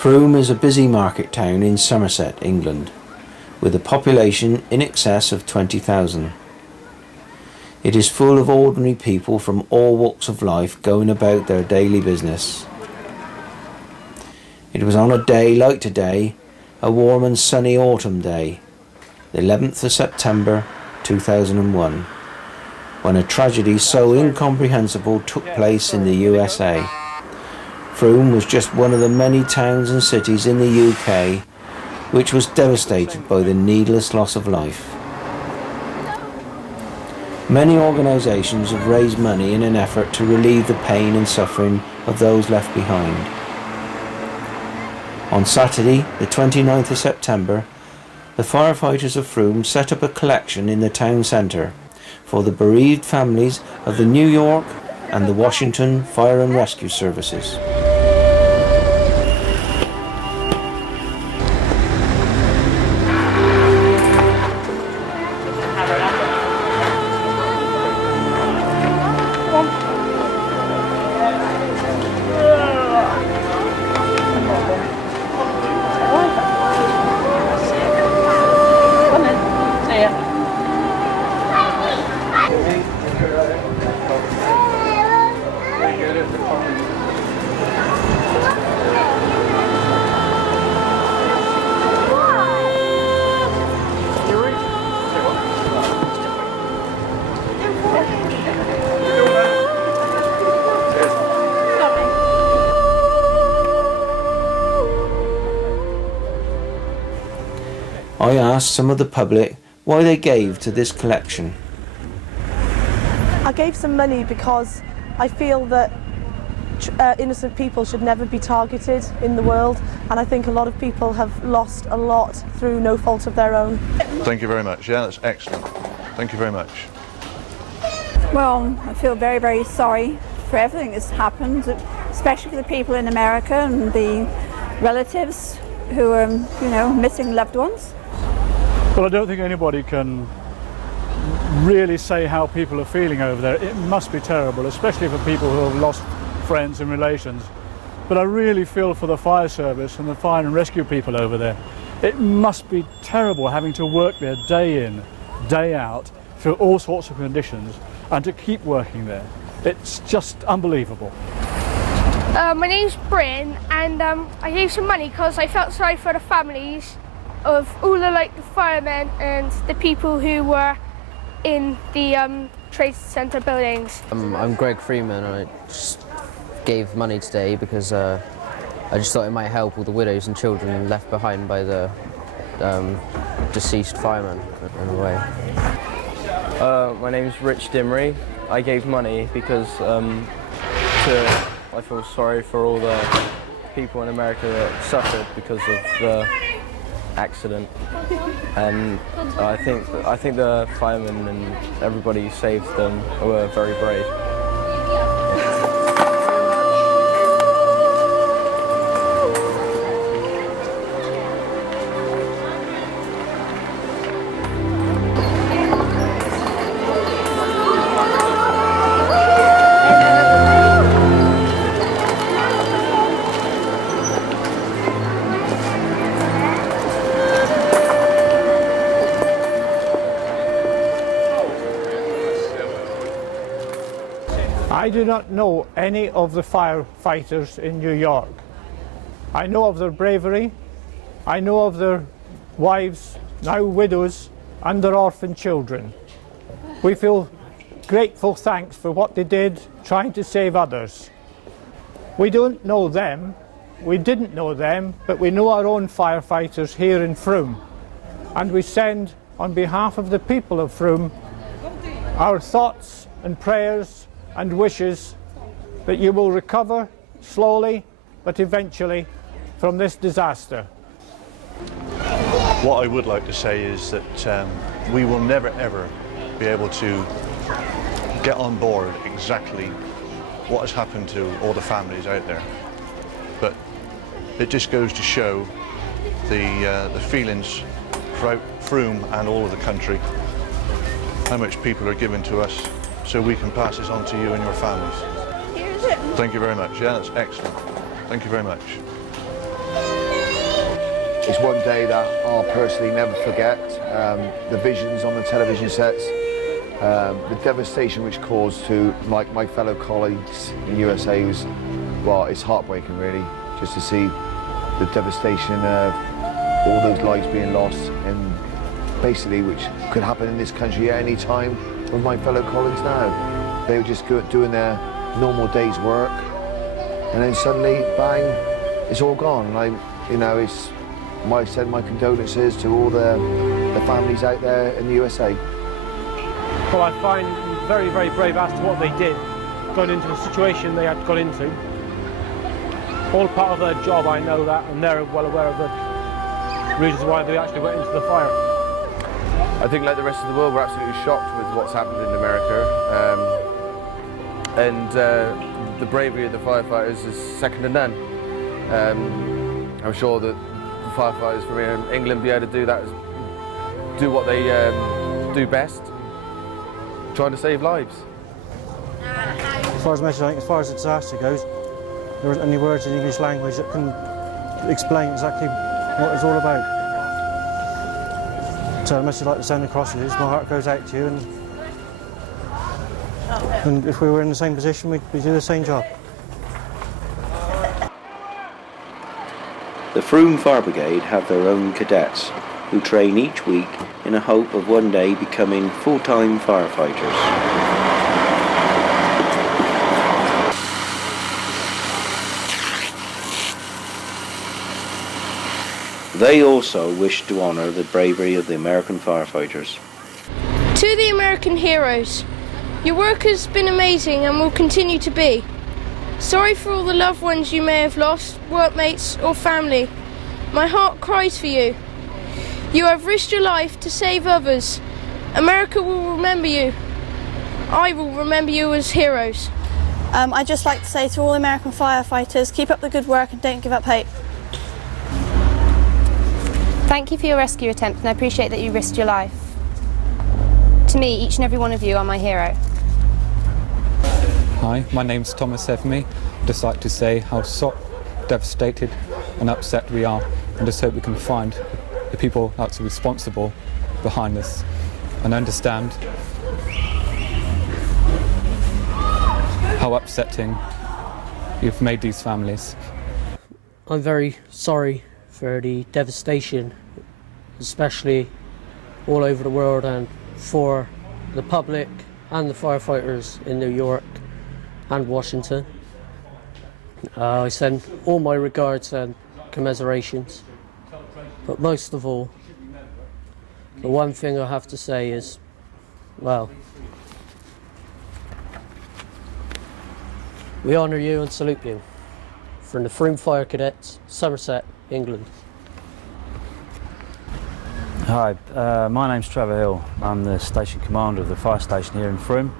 Frome is a busy market town in Somerset, England, with a population in excess of 20,000. It is full of ordinary people from all walks of life going about their daily business. It was on a day like today, a warm and sunny autumn day, the 11th of September 2001, when a tragedy so incomprehensible took place in the USA. Frome was just one of the many towns and cities in the UK which was devastated by the needless loss of life. Many organisations have raised money in an effort to relieve the pain and suffering of those left behind. On Saturday, the 29th of September, the firefighters of Frome set up a collection in the town centre for the bereaved families of the New York and the Washington Fire and Rescue Services. I asked some of the public why they gave to this collection. I gave some money because I feel that innocent people should never be targeted in the world, and I think a lot of people have lost a lot through no fault of their own. Thank you very much. Yeah, that's excellent. Thank you very much. Well, I feel very, very sorry for everything that's happened, especially for the people in America and the relatives who are, missing loved ones. Well, I don't think anybody can really say how people are feeling over there. It must be terrible, especially for people who have lost friends and relations. But I really feel for the fire service and the fire and rescue people over there. It must be terrible having to work there day in, day out, through all sorts of conditions, and to keep working there. It's just unbelievable. My name's Bryn, and I gave some money because I felt sorry for the families of all the firemen and the people who were in the trade centre buildings. I'm Greg Freeman, and I just gave money today because I just thought it might help all the widows and children left behind by the deceased firemen in a way. My name's Rich Dimmery. I gave money because I feel sorry for all the people in America that suffered because of the accident, and I think the firemen and everybody who saved them were very brave. I do not know any of the firefighters in New York. I know of their bravery, I know of their wives, now widows, and their orphan children. We feel grateful thanks for what they did trying to save others. We don't know them, we didn't know them, but we know our own firefighters here in Frome. And we send, on behalf of the people of Frome, our thoughts and prayers and wishes that you will recover slowly but eventually from this disaster. What I would like to say is that we will never ever be able to get on board exactly what has happened to all the families out there, but it just goes to show the feelings throughout Frome and all of the country, how much people are given to us, so we can pass this on to you and your families. Thank you very much. Yeah, that's excellent. Thank you very much. It's one day that I'll personally never forget. The visions on the television sets, the devastation which caused to my fellow colleagues in USA was, well, it's heartbreaking really, just to see the devastation of all those lives being lost, and basically which could happen in this country at any time with my fellow colleagues now. They were just doing their normal day's work, and then suddenly, bang, it's all gone. I send my condolences to all the families out there in the USA. Well, I find very, very brave as to what they did, going into the situation they had got into. All part of their job, I know that, and they're well aware of the reasons why they actually went into the fire. I think, like the rest of the world, we're absolutely shocked with what's happened in America. The bravery of the firefighters is second to none. I'm sure that the firefighters from here in England be able to do what they do best, trying to save lives. As far as message, I think, as far as the disaster goes, there aren't any words in English language that can explain exactly what it's all about. So the message I'd like to send across is my heart goes out to you, and if we were in the same position, we'd do the same job. The Frome Fire Brigade have their own cadets who train each week in a hope of one day becoming full-time firefighters. They also wish to honour the bravery of the American firefighters. To the American heroes, your work has been amazing and will continue to be. Sorry for all the loved ones you may have lost, workmates or family. My heart cries for you. You have risked your life to save others. America will remember you. I will remember you as heroes. I'd just like to say to all American firefighters, keep up the good work and don't give up hope. Thank you for your rescue attempt, and I appreciate that you risked your life. To me, each and every one of you are my hero. Hi, my name's Thomas Evamy. I'd just like to say how devastated and upset we are, and just hope we can find the people that's responsible behind this and understand how upsetting you've made these families. I'm very sorry for the devastation, especially all over the world, and for the public and the firefighters in New York and Washington. I send all my regards and commiserations, but most of all, the one thing I have to say is, well, we honour you and salute you. From the Frome Fire Cadets, Somerset, England. Hi, my name's Trevor Hill. I'm the station commander of the fire station here in Frome.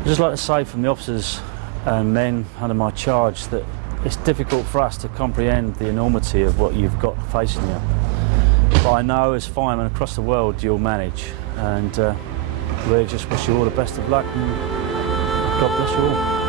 I'd just like to say from the officers and men under my charge that it's difficult for us to comprehend the enormity of what you've got facing you. But I know as firemen across the world you'll manage, and we just wish you all the best of luck, and God bless you all.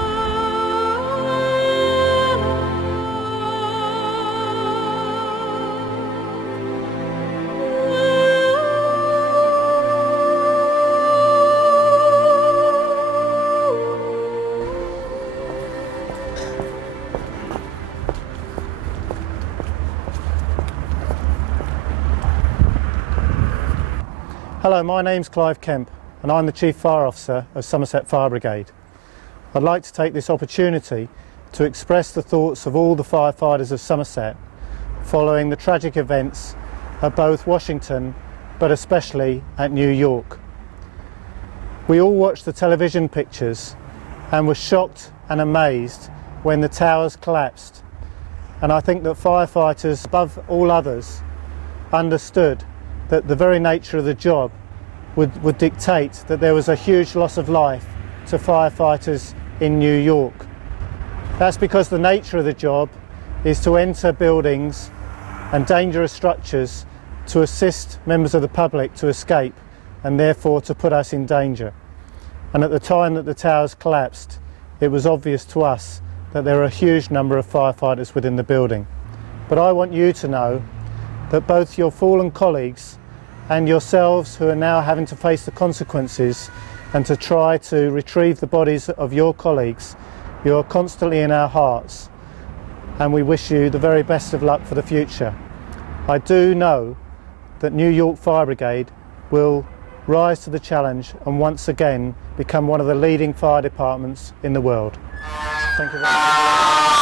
Hello, my name's Clive Kemp and I'm the Chief Fire Officer of Somerset Fire Brigade. I'd like to take this opportunity to express the thoughts of all the firefighters of Somerset following the tragic events at both Washington but especially at New York. We all watched the television pictures and were shocked and amazed when the towers collapsed, and I think that firefighters above all others understood that the very nature of the job would dictate that there was a huge loss of life to firefighters in New York. That's because the nature of the job is to enter buildings and dangerous structures to assist members of the public to escape and therefore to put us in danger. And at the time that the towers collapsed, it was obvious to us that there are a huge number of firefighters within the building. But I want you to know that both your fallen colleagues and yourselves, who are now having to face the consequences and to try to retrieve the bodies of your colleagues, you are constantly in our hearts, and we wish you the very best of luck for the future. I do know that New York Fire Brigade will rise to the challenge and once again become one of the leading fire departments in the world. Thank you very much.